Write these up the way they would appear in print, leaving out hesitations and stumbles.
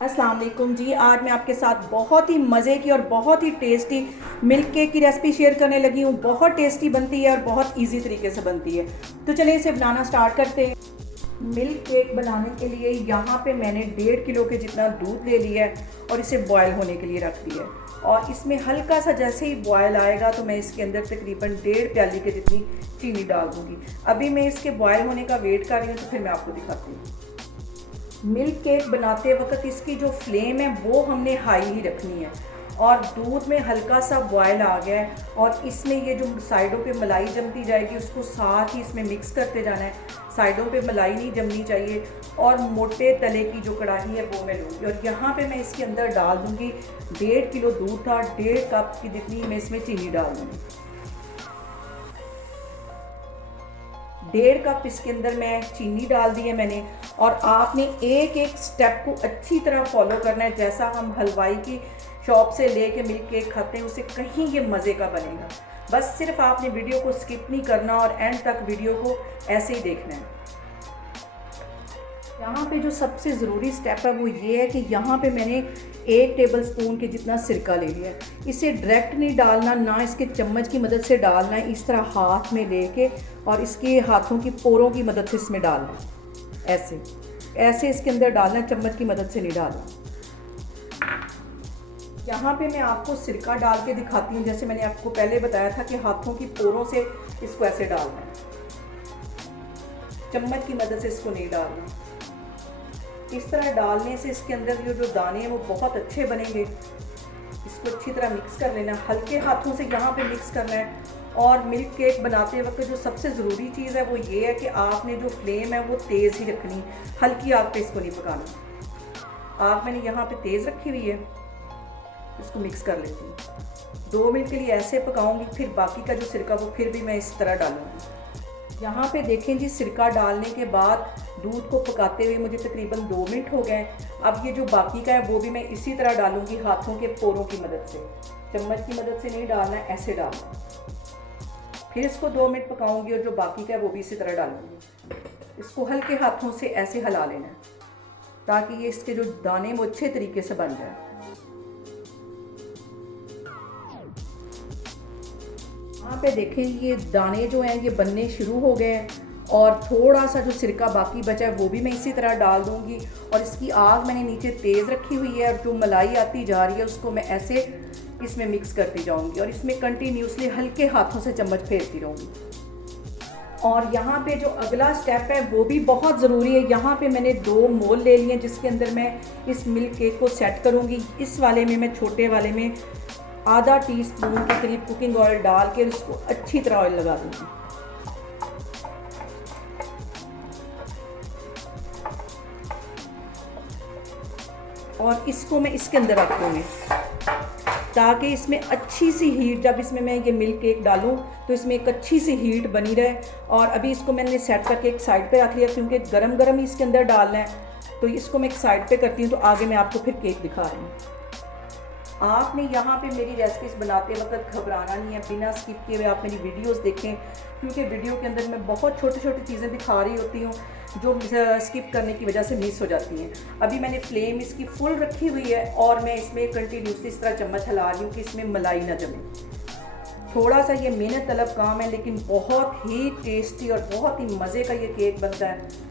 अस्सलाम वालेकुम जी। आज मैं आपके साथ बहुत ही मज़े की और बहुत ही टेस्टी मिल्क केक की रेसिपी शेयर करने लगी हूँ। बहुत टेस्टी बनती है और बहुत इजी तरीके से बनती है। तो चलिए इसे बनाना स्टार्ट करते हैं। मिल्क केक बनाने के लिए यहाँ पे मैंने 1.5 किलो के जितना दूध ले लिया है और इसे बॉयल होने के लिए रख दिया है। और इसमें हल्का सा जैसे ही बॉयल आएगा तो मैं इसके अंदर तकरीबन 1.5 प्याली के जितनी चीनी डाल दूँगी। अभी मैं इसके बॉयल होने का वेट कर रही हूँ, तो फिर मैं आपको दिखाती हूँ। मिल्क केक बनाते वक्त इसकी जो फ्लेम है वो हमने हाई ही रखनी है। और दूध में हल्का सा बॉयल आ गया है और इसमें ये जो साइडों पे मलाई जमती जाएगी उसको साथ ही इसमें मिक्स करते जाना है। साइडों पे मलाई नहीं जमनी चाहिए। और मोटे तले की जो कढ़ाई है वो मैं लूँगी और यहाँ पे मैं इसके अंदर डाल दूँगी 1.5 किलो दूध था, 1.5 कप की जितनी मैं इसमें चीनी डाल दूँगी। 1.5 कप इसके अंदर मैं चीनी डाल दी है मैंने। और आपने एक एक स्टेप को अच्छी तरह फॉलो करना है, जैसा हम हलवाई की शॉप से लेके मिल्क केक खाते हैं उससे कहीं ये मज़े का बनेगा। बस सिर्फ आपने वीडियो को स्किप नहीं करना और एंड तक वीडियो को ऐसे ही देखना है। यहाँ पे जो सबसे ज़रूरी स्टेप है वो ये है कि यहाँ पे मैंने 1 टेबल स्पून के जितना सिरका ले लिया है। इसे डायरेक्ट नहीं डालना, ना इसके चम्मच की मदद से डालना है। इस तरह हाथ में लेके और इसके हाथों की पोरों की मदद से इसमें डालना है। ऐसे ऐसे इसके अंदर डालना है, चम्मच की मदद से नहीं डालना। यहाँ पे मैं आपको सिरका डाल के दिखाती हूँ। जैसे मैंने आपको पहले बताया था कि हाथों की पोरों से इसको ऐसे डालना है, चम्मच की मदद से इसको नहीं डालना। इस तरह डालने से इसके अंदर जो दाने हैं वो बहुत अच्छे बनेंगे। इसको अच्छी तरह मिक्स कर लेना, हल्के हाथों से यहाँ पे मिक्स करना है। और मिल्क केक बनाते वक्त जो सबसे ज़रूरी चीज़ है वो ये है कि आपने जो फ्लेम है वो तेज़ ही रखनी, हल्की आग पे इसको नहीं पकाना। आग मैंने यहाँ पे तेज़ रखी हुई है। इसको मिक्स कर लेती हूँ। 2 मिनट के लिए ऐसे पकाऊंगी, फिर बाकी का जो सिरका वो फिर भी मैं इस तरह डालूंगी। यहाँ पे देखें जी, सिरका डालने के बाद दूध को पकाते हुए मुझे तकरीबन 2 मिनट हो गए। अब ये जो बाकी का है वो भी मैं इसी तरह डालूंगी, हाथों के पोरों की मदद से। चम्मच की मदद से नहीं डालना है, ऐसे डालना है। फिर इसको 2 मिनट पकाऊंगी और जो बाकी का है वो भी इसी तरह डालूंगी। इसको हल्के हाथों से ऐसे हिला लेना है ताकि ये इसके जो दाने वो अच्छे तरीके से बन जाए। यहाँ पे देखें ये दाने जो हैं ये बनने शुरू हो गए हैं और थोड़ा सा जो सिरका बाकी बचा है वो भी मैं इसी तरह डाल दूँगी। और इसकी आग मैंने नीचे तेज़ रखी हुई है और जो मलाई आती जा रही है उसको मैं ऐसे इसमें मिक्स करती जाऊँगी और इसमें कंटिन्यूसली हल्के हाथों से चम्मच फेरती रहूँगी। और यहाँ पे जो अगला स्टेप है वो भी बहुत ज़रूरी है। यहाँ पे मैंने 2 मोल ले लिए जिसके अंदर मैं इस मिल्क केक को सेट करूँगी। इस वाले में मैं छोटे वाले में आधा टीस्पून के करीब कुकिंग ऑयल डाल के इसको अच्छी तरह ऑयल लगा दूँगी। और इसको मैं इसके अंदर रख दूँगी ताकि इसमें अच्छी सी हीट, जब इसमें मैं ये मिल्क केक डालूं तो इसमें एक अच्छी सी हीट बनी रहे। और अभी इसको मैंने सेट करके एक साइड पे रख लिया क्योंकि गरम गरम ही इसके अंदर डालना है। तो इसको मैं एक साइड पे करती हूँ, तो आगे मैं आपको फिर केक दिखा रही हूँ। आपने यहाँ पे मेरी रेसिपीज़ बनाते वक्त घबराना नहीं है, बिना स्किप किए हुए आप मेरी वीडियोस देखें क्योंकि वीडियो के अंदर मैं बहुत छोटी छोटी चीज़ें दिखा रही होती हूँ जो स्किप करने की वजह से मिस हो जाती हैं। अभी मैंने फ्लेम इसकी फुल रखी हुई है और मैं इसमें कंटिन्यूसली इस तरह चम्मच हिला रही हूँ कि इसमें मलाई ना जमे। थोड़ा सा ये मेहनत तलब काम है लेकिन बहुत ही टेस्टी और बहुत ही मज़े का ये केक बनता है।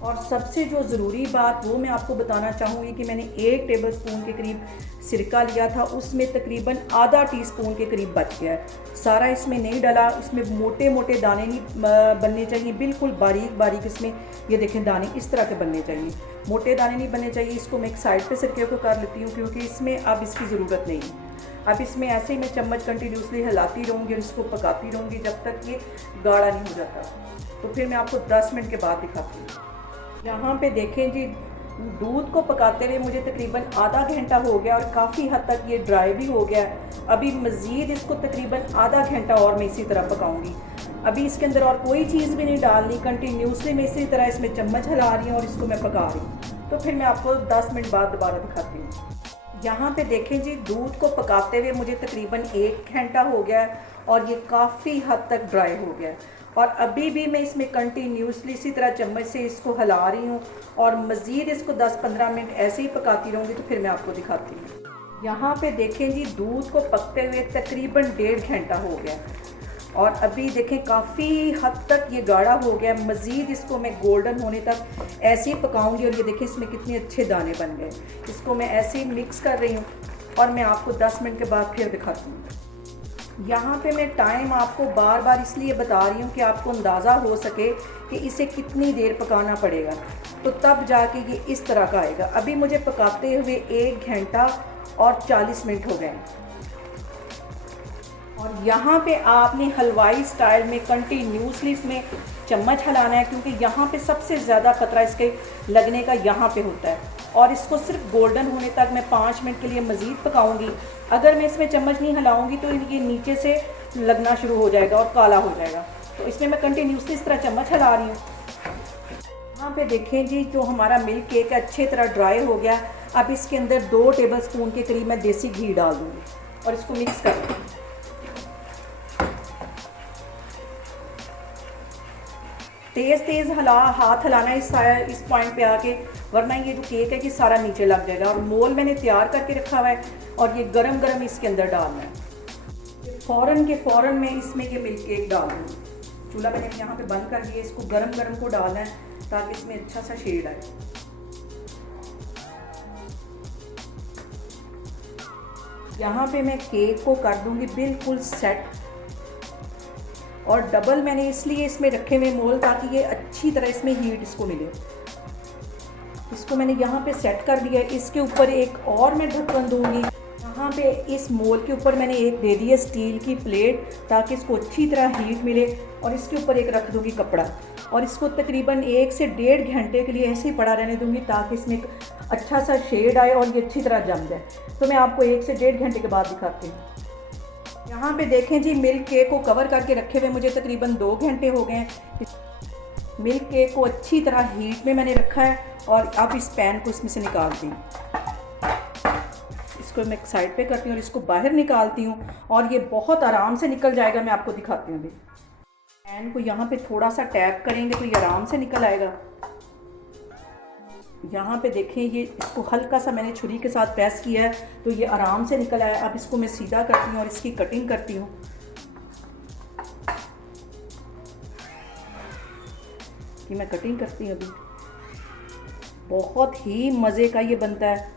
और सबसे जो ज़रूरी बात वो मैं आपको बताना चाहूँगी कि मैंने 1 टेबल स्पून के करीब सिरका लिया था, उसमें तकरीबन आधा टीस्पून के करीब बच गया है। सारा इसमें नहीं डाला। इसमें मोटे मोटे दाने नहीं बनने चाहिए, बिल्कुल बारीक बारीक इसमें ये देखें दाने इस तरह के बनने चाहिए, मोटे दाने नहीं बनने चाहिए। इसको मैं एक साइड पे सिरके को कर लेती हूँ क्योंकि इसमें अब इसकी ज़रूरत नहीं है। अब इसमें ऐसे ही मैं चम्मच कंटिन्यूसली हिलाती रहूँगी और इसको पकाती रहूँगी जब तक ये गाढ़ा नहीं हो जाता। तो फिर मैं आपको 10 मिनट के बाद दिखाती हूँ। यहाँ पे देखें जी, दूध को पकाते हुए मुझे तकरीबन आधा घंटा हो गया और काफ़ी हद तक ये ड्राई भी हो गया है। अभी मज़ीद इसको तकरीबन आधा घंटा और मैं इसी तरह पकाऊंगी। अभी इसके अंदर और कोई चीज़ भी नहीं डालनी, कंटिन्यूसली मैं इसी तरह इसमें चम्मच हिला रही हूँ और इसको मैं पका रही हूँ। तो फिर मैं आपको 10 मिनट बाद दोबारा दिखाती हूँ। यहाँ पे देखें जी, दूध को पकाते हुए मुझे तकरीबन 1 घंटा हो गया है और ये काफ़ी हद तक ड्राई हो गया है। और अभी भी मैं इसमें कंटिन्यूसली इसी तरह चम्मच से इसको हिला रही हूँ और मज़ीद इसको 10-15 मिनट ऐसे ही पकाती रहूँगी, तो फिर मैं आपको दिखाती हूँ। यहाँ पे देखें जी, दूध को पकते हुए तकरीबन 1.5 घंटा हो गया और अभी देखें काफ़ी हद तक ये गाढ़ा हो गया। मज़ीद इसको मैं गोल्डन होने तक ऐसे ही पकाऊंगी और ये देखें इसमें कितने अच्छे दाने बन गए। इसको मैं ऐसे ही मिक्स कर रही हूँ और मैं आपको 10 मिनट के बाद फिर दिखाती हूँ। यहाँ पे मैं टाइम आपको बार बार इसलिए बता रही हूँ कि आपको अंदाज़ा हो सके कि इसे कितनी देर पकाना पड़ेगा, तो तब जाके ये इस तरह का आएगा। अभी मुझे पकाते हुए 1 घंटा और 40 मिनट हो गए और यहाँ पे आपने हलवाई स्टाइल में कंटिन्यूसली इसमें चम्मच हिलाना है, क्योंकि यहाँ पे सबसे ज़्यादा खतरा इसके लगने का यहाँ पे होता है। और इसको सिर्फ गोल्डन होने तक मैं 5 मिनट के लिए मज़ीद पकाऊंगी। अगर मैं इसमें चम्मच नहीं हिलाऊंगी तो ये नीचे से लगना शुरू हो जाएगा और काला हो जाएगा। तो इसमें मैं कंटिन्यूसली इस तरह चम्मच हिला रही हूँ। यहाँ पे देखें जी, जो हमारा मिल्क केक अच्छी तरह ड्राई हो गया। अब इसके अंदर 2 टेबल स्पून के करीब मैं देसी घी डाल दूँगी और इसको मिक्स कर दूँगी। तेज़ हाथ हिलाना इस पॉइंट पे आके, वरना ये जो केक है कि सारा नीचे लग जाएगा। और मोल मैंने तैयार करके रखा हुआ है और ये गरम गरम इसके अंदर डालना है। फ़ौरन मैं इसमें ये मिल्क केक डाल दूँगी। चूल्हा मैंने यहाँ पे बंद कर दिया। इसको गरम गरम को डालना है ताकि इसमें अच्छा सा शेड आए। यहाँ पे मैं केक को कर दूँगी बिल्कुल सेट। और डबल मैंने इसलिए इसमें रखे हुए मोल ताकि ये अच्छी तरह इसमें हीट इसको मिले। इसको मैंने यहाँ पे सेट कर दिया। इसके ऊपर एक और मैं ढक्कन दूँगी। यहाँ पे इस मोल के ऊपर मैंने एक दे दी है स्टील की प्लेट ताकि इसको अच्छी तरह हीट मिले। और इसके ऊपर एक रख दूँगी कपड़ा और इसको तकरीबन 1 से 1.5 घंटे के लिए ऐसे ही पड़ा रहने दूँगी ताकि इसमें एक अच्छा सा शेड आए और ये अच्छी तरह जम जाए। तो मैं आपको 1 से 1.5 घंटे के बाद दिखाती हूँ। यहाँ पे देखें जी, मिल्क केक को कवर करके रखे हुए मुझे तकरीबन 2 घंटे हो गए हैं। मिल्क केक को अच्छी तरह हीट में मैंने रखा है और अब इस पैन को इसमें से निकाल दी। इसको मैं साइड पे करती हूँ और इसको बाहर निकालती हूँ और ये बहुत आराम से निकल जाएगा। मैं आपको दिखाती हूँ। अभी पैन को यहाँ पे थोड़ा सा टैप करेंगे तो ये आराम से निकल आएगा। यहाँ पे देखें, ये इसको हल्का सा मैंने छुरी के साथ प्रेस किया है तो ये आराम से निकल आया। अब इसको मैं सीधा करती हूँ और इसकी कटिंग करती हूँ। कि मैं कटिंग करती हूँ। अभी बहुत ही मज़े का ये बनता है।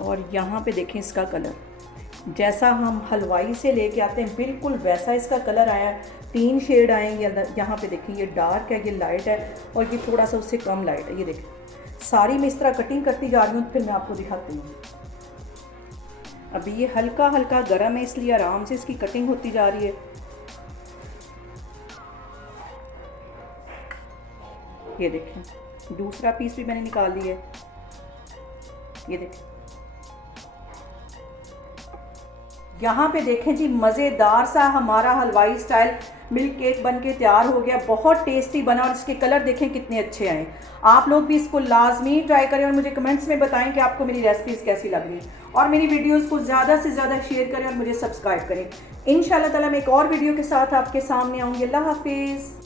और यहाँ पे देखें इसका कलर, जैसा हम हलवाई से लेके आते हैं बिल्कुल वैसा इसका कलर आया। 3 शेड आएंगे अंदर। यहाँ पे देखें, ये डार्क है, ये लाइट है और ये थोड़ा सा उससे कम लाइट है। ये देखें, सारी मैं इस तरह कटिंग करती जा रही हूँ। फिर मैं आपको दिखाती हूँ। अभी ये हल्का हल्का गर्म है इसलिए आराम से इसकी कटिंग होती जा रही है। ये देखें, दूसरा पीस भी मैंने निकाल लिया है। ये देखें, यहाँ पे देखें जी, मज़ेदार सा हमारा हलवाई स्टाइल मिल्क केक बन के तैयार हो गया। बहुत टेस्टी बना और इसके कलर देखें कितने अच्छे आए। आप लोग भी इसको लाजमी ट्राई करें और मुझे कमेंट्स में बताएं कि आपको मेरी रेसिपीज़ कैसी लग रही। और मेरी वीडियोस को ज़्यादा से ज़्यादा शेयर करें और मुझे सब्सक्राइब करें। इंशाल्लाह ताला मैं एक और वीडियो के साथ आपके सामने आऊँगी। अल्लाह हाफिज़।